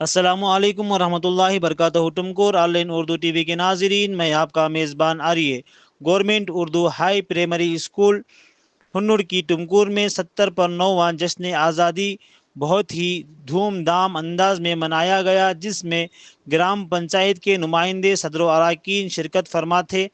अस्सलामुअलैकुम वरहमतुल्लाहि बरकातहू। टुमकुर ऑनलाइन उर्दू टीवी के नाजरीन, मैं आपका मेज़बान Arya. Government Urdu high primary school Hunnur की टुमकुर में 70 पर 9वां जश्न आज़ादी बहुत ही धूमधाम अंदाज में मनाया गया, जिसमें ग्राम पंचायत के नुमाइंदे सदर व अरकान शिरकत फरमा थे।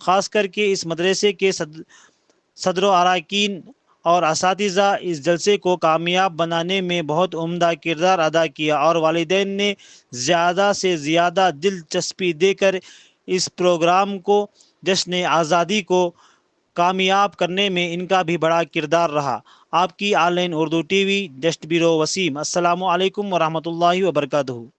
ख़ास करके इस मदरसे के सदर अरकान और असातिज़ा इस जलसे को कामयाब बनाने में बहुत उम्दा किरदार अदा किया और वालिदैन ने ज़्यादा से ज़्यादा दिलचस्पी देकर इस प्रोग्राम को, जश्न आज़ादी को कामयाब करने में इनका भी बड़ा किरदार रहा। आपकी online Urdu TV just bureau Waseem. अस्सलामु अलैकुम वरहमतुल्लाहि वबरकातुहू।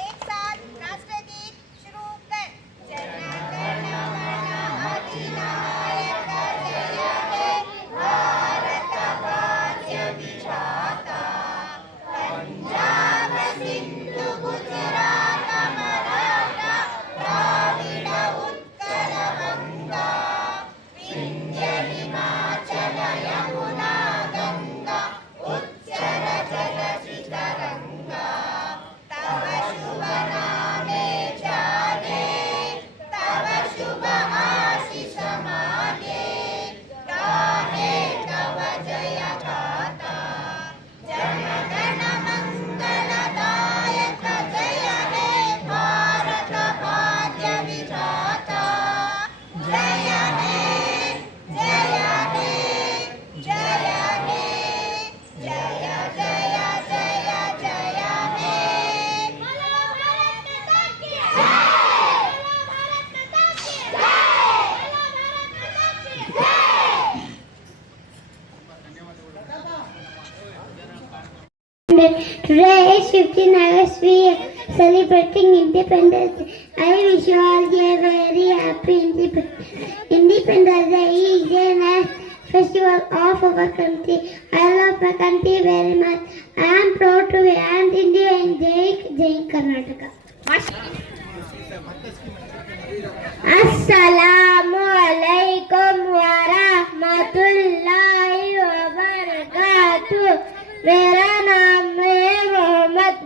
एक साथ राष्ट्रगीत शुरू कर। Today is 15th August. We are celebrating Independence Day. I wish you all a very happy Independence Day is a festival of our country. I love my country very much. I am proud to be an Indian. Jai Karnataka. Assalamu alaikum wa rahmatullahi wa barakatuh. मेरा नाम है मोहम्मद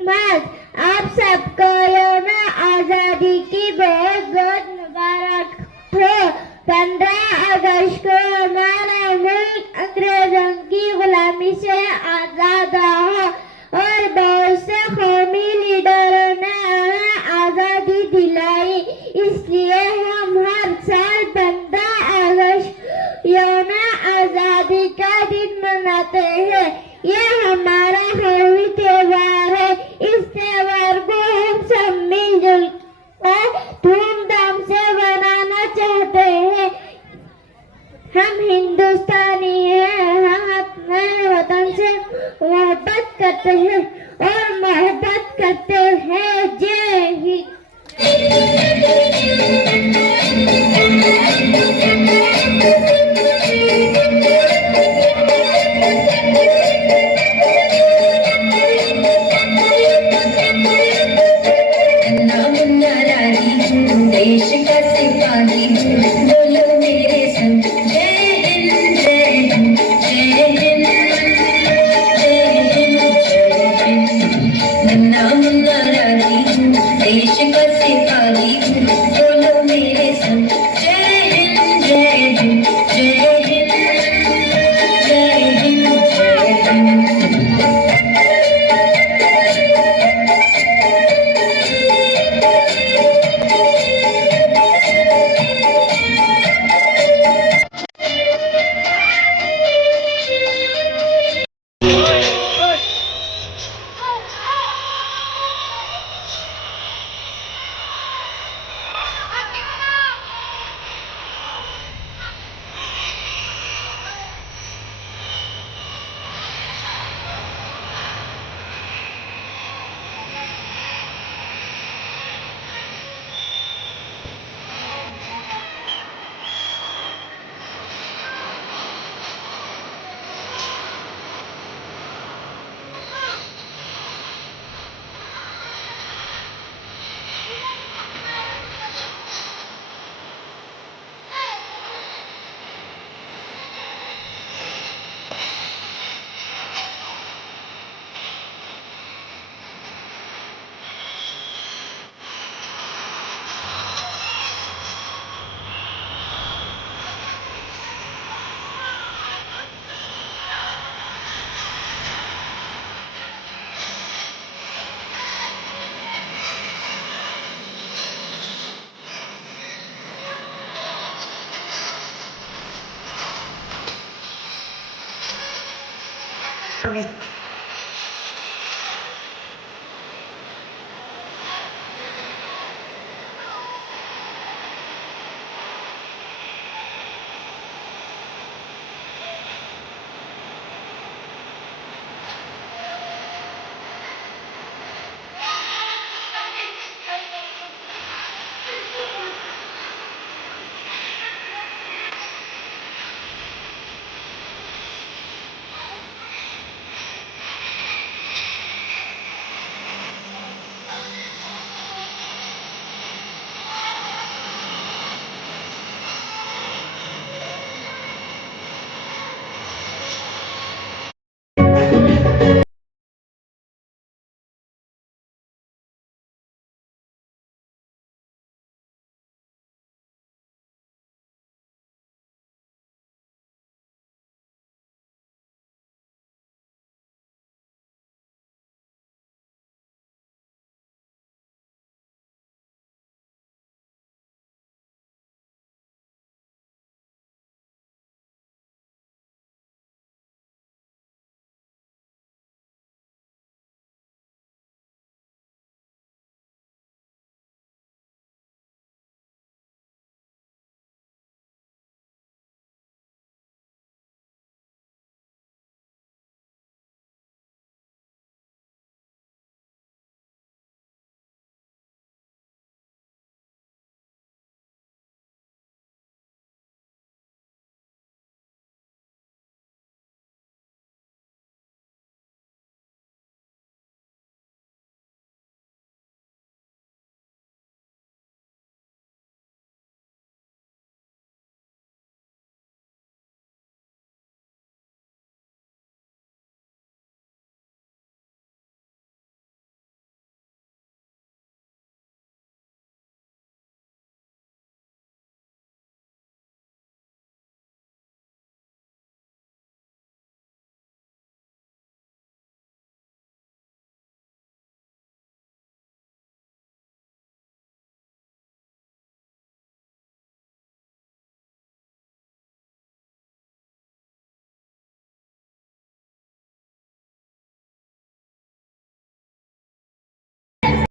महमूद। आप सबको यौम आज़ादी की बहुत बहुत मुबारक हो। 15 अगस्त को हमारा मुल्क अंग्रेजों की गुलामी से आज़ाद हुआ और बहुत से कौमी लीडरों ने हमें आज़ादी दिलाई। इसलिए हम हर साल 15 अगस्त यौम आज़ादी का दिन मनाते हैं। यह हमारा कौमी त्योहार है। इस त्योहार को हम सब मिलजुल कर धूमधाम से मनाना चाहते हैं। हम हिंदुस्तानी हैं। हम अपने वतन से मोहब्बत करते हैं और मोहब्बत करते हैं। जय हिंद। देश का सिपाही बोलो मेरे संग, जय हिंद जय हिंद जय हिंद जय हिंद जय हिंद। नन्ना मुन्ना रानी हूँ, देश का सिपाही हूँ, बोलो मेरे संग, जय हिंद जय हिंद जय हिंद जय हिंद जय हिंद।